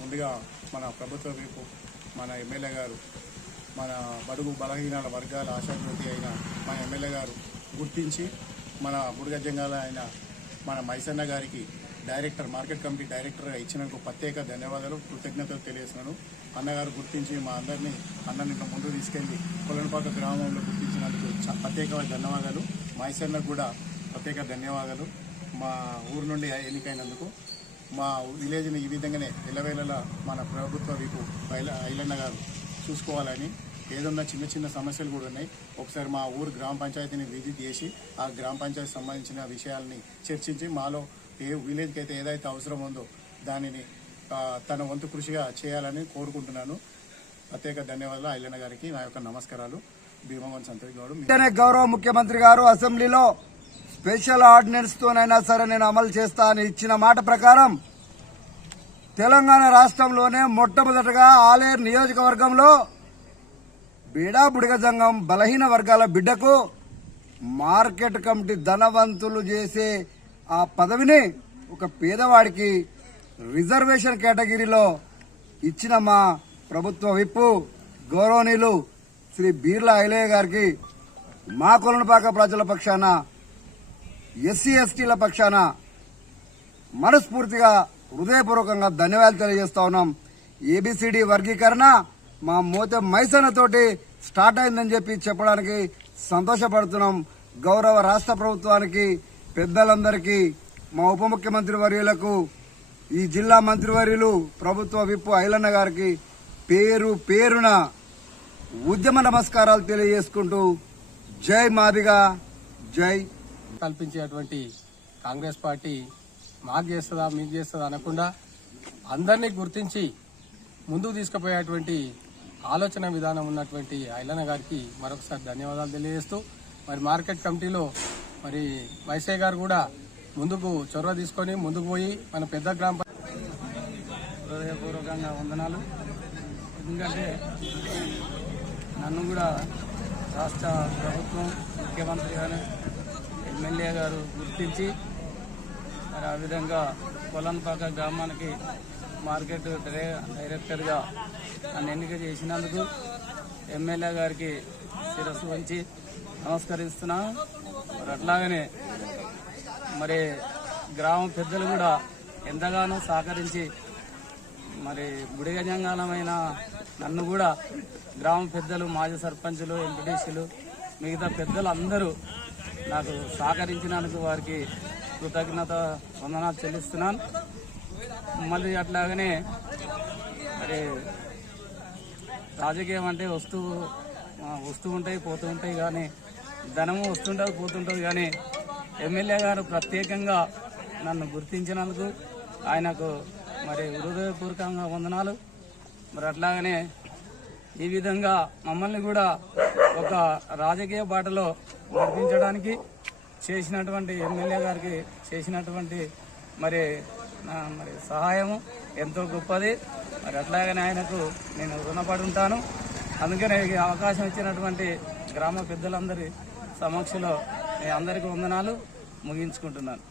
ముందుగా మన ప్రభుత్వ వైపు మన ఎమ్మెల్యే గారు మన బడుగు బలహీనాల వర్గాల ఆశాజ్యోతి అయిన మన ఎమ్మెల్యే గారు గుర్తించి మన బుడగజంగాల అయిన మన మైసన్న గారికి డైరెక్టర్ మార్కెట్ కమిటీ డైరెక్టర్గా ఇచ్చినందుకు ప్రత్యేక ధన్యవాదాలు కృతజ్ఞతలు తెలియజేస్తున్నాను. అన్నగారు గుర్తించి మా అందరినీ అన్నని ఇంకా ముందు తీసుకెళ్ళి కొలనపాక గ్రామంలో గుర్తించినందుకు ప్రత్యేకమైన ధన్యవాదాలు. మైసన్నకు కూడా ప్రత్యేక ధన్యవాదాలు. మా ఊరు నుండి ఎన్నికైనందుకు మా విలేజ్ని ఈ విధంగానే ఎల్లవేళలా మన ప్రభుత్వ వీపు ఐల ఐలన్న గారు చూసుకోవాలని ఏదన్నా చిన్న చిన్న సమస్యలు కూడా ఉన్నాయి. ఒకసారి మా ఊరు గ్రామ పంచాయతీని విజిట్ చేసి ఆ గ్రామ పంచాయతీ సంబంధించిన విషయాల్ని చర్చించి మాలో ఏ విలేజ్కి అయితే ఏదైతే అవసరం ఉందో దానిని తన వంతు కృషిగా చేయాలని కోరుకుంటున్నాను. ప్రత్యేక ధన్యవాదాలు ఐలన్న గారికి. నా యొక్క నమస్కారాలు. భీమవన్ సంతోష్ గౌడ్ గౌరవ ముఖ్యమంత్రి గారు అసెంబ్లీలో స్పెషల్ ఆర్డినెన్స్ తోనైనా సరే నేను అమలు చేస్తా అని ఇచ్చిన మాట ప్రకారం తెలంగాణ రాష్ట్రంలోనే మొట్టమొదటగా ఆలేరు నియోజకవర్గంలో బీడా బుడిగ సంఘం బలహీన వర్గాల బిడ్డకు మార్కెట్ కమిటీ ధనవంతులు చేసే ఆ పదవిని ఒక పేదవాడికి రిజర్వేషన్ కేటగిరీలో ఇచ్చిన మా ప్రభుత్వ విప్పు గౌరవనీయులు శ్రీ బీర్లా ఐలయ్య గారికి మా కొలనపాక ప్రజల పక్షాన ఎస్సీ ఎస్టీల పక్షాన మనస్ఫూర్తిగా హృదయపూర్వకంగా ధన్యవాదాలు తెలియజేస్తా ఉన్నాం. ఏబిసిడి వర్గీకరణ మా మోత మైసనతోటి స్టార్ట్ అయిందని చెప్పి చెప్పడానికి సంతోషపడుతున్నాం. గౌరవ రాష్ట్ర ప్రభుత్వానికి పెద్దలందరికీ మా ఉప ముఖ్యమంత్రి వర్యులకు ఈ జిల్లా మంత్రివర్యులు ప్రభుత్వ విప్పు ఐలన్న గారికి పేరు పేరున ఉద్యమ నమస్కారాలు తెలియజేసుకుంటూ జై మాదిగా జై కల్పించేటువంటి కాంగ్రెస్ పార్టీ మాకు చేస్తుందా మీకు చేస్తుందా అనకుండా అందరినీ గుర్తించి ముందుకు తీసుకుపోయేటువంటి ఆలోచన విధానం ఉన్నటువంటి ఐలన్న గారికి మరొకసారి ధన్యవాదాలు తెలియజేస్తూ మరి మార్కెట్ కమిటీలో మరి వైసయ్య గారు కూడా ముందుకు చొరవ తీసుకొని ముందుకు పోయి మన పెద్ద గ్రామ హృదయపూర్వకంగా వందనాలు. ఎందుకంటే నన్ను కూడా రాష్ట్ర ప్రభుత్వం ముఖ్యమంత్రి గారు ఎమ్మెల్యే గారు గుర్తించి మరి ఆ విధంగా పొలంపాక గ్రామానికి మార్కెట్ డైరెక్టర్గా నన్ను ఎన్నిక చేసినందుకు ఎమ్మెల్యే గారికి శిరస్సు ఉంచి నమస్కరిస్తున్నాను మరి అట్లాగనే మరి గ్రామ పెద్దలు కూడా ఎంతగానో సహకరించి మరి బుడిగజంగాలమైన నన్ను కూడా గ్రామ పెద్దలు మాజీ సర్పంచులు ఎంపీటీసీలు మిగతా పెద్దలు అందరూ నాకు సహకరించినందుకు వారికి కృతజ్ఞత వందనాలు చెల్లిస్తున్నాను. మళ్ళీ అట్లాగనే మరి రాజకీయం అంటే వస్తూ వస్తూ ఉంటాయి పోతూ ఉంటాయి కానీ ధనము వస్తుంటుంది పోతుంటుంది కానీ ఎమ్మెల్యే గారు ప్రత్యేకంగా నన్ను గుర్తించినందుకు ఆయనకు మరి హృదయపూర్వకంగా వందనాలు. మరి అట్లాగనే ఈ విధంగా మమ్మల్ని కూడా ఒక రాజకీయ బాటలో నడిపించడానికి చేసినటువంటి ఎమ్మెల్యే గారికి చేసినటువంటి మరి నా మరి సహాయము ఎంతో గొప్పది. మరి అట్లాగనే ఆయనకు నేను రుణపడి ఉంటాను అందుకనే ఈ అవకాశం ఇచ్చినటువంటి గ్రామ పెద్దలందరి సమక్షంలో మీ అందరికీ వందనాలు ముగించుకుంటున్నాను.